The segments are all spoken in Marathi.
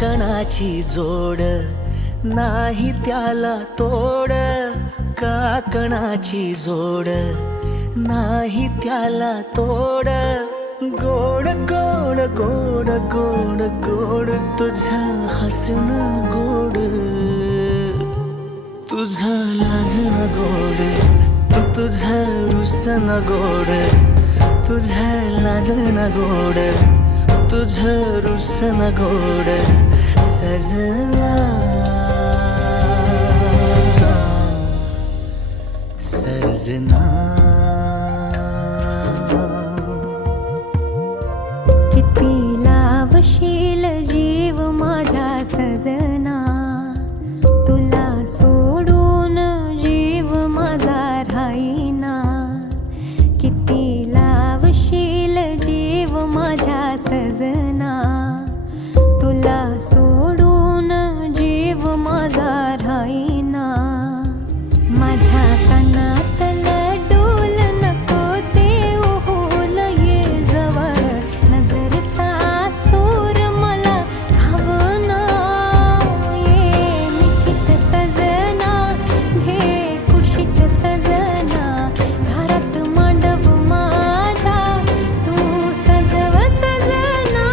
कणाची जोड नाही त्याला तोड, काकणाची जोड नाही त्याला तोड. गोड गोड गोड गोड गोड तुझं हसणं गोड, तुझं लाजणं गोड, तुझं रुसणं गोड, तुझं लाजणं गोड, तुझं रुसणं गोड. सजना सजना किती लावशील जीव माझ्या सजना, तुला सोडून जीव माझा राहीना. किती लावशील जीव माझ्या सजना, तुला सोडून जीव माझा राहीना. माझ्या कानातलं डोल नको देऊ होल ये जवळ, नजरचा सूर मला घावना. ये मिठीत सजना, घे कुशीत सजना, घरात मांडव माझ्या तू सजव सजना.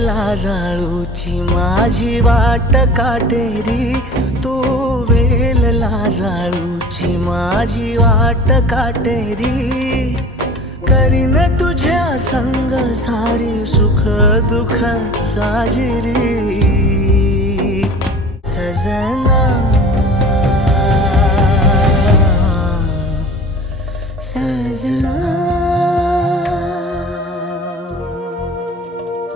लाजाळूची माझी वाट काटेरी, तू वेल लाजाळूची माझी वाट काटेरी. करीन तुझ्या संग सारी सुख दुःख साजिरी. सजना सजना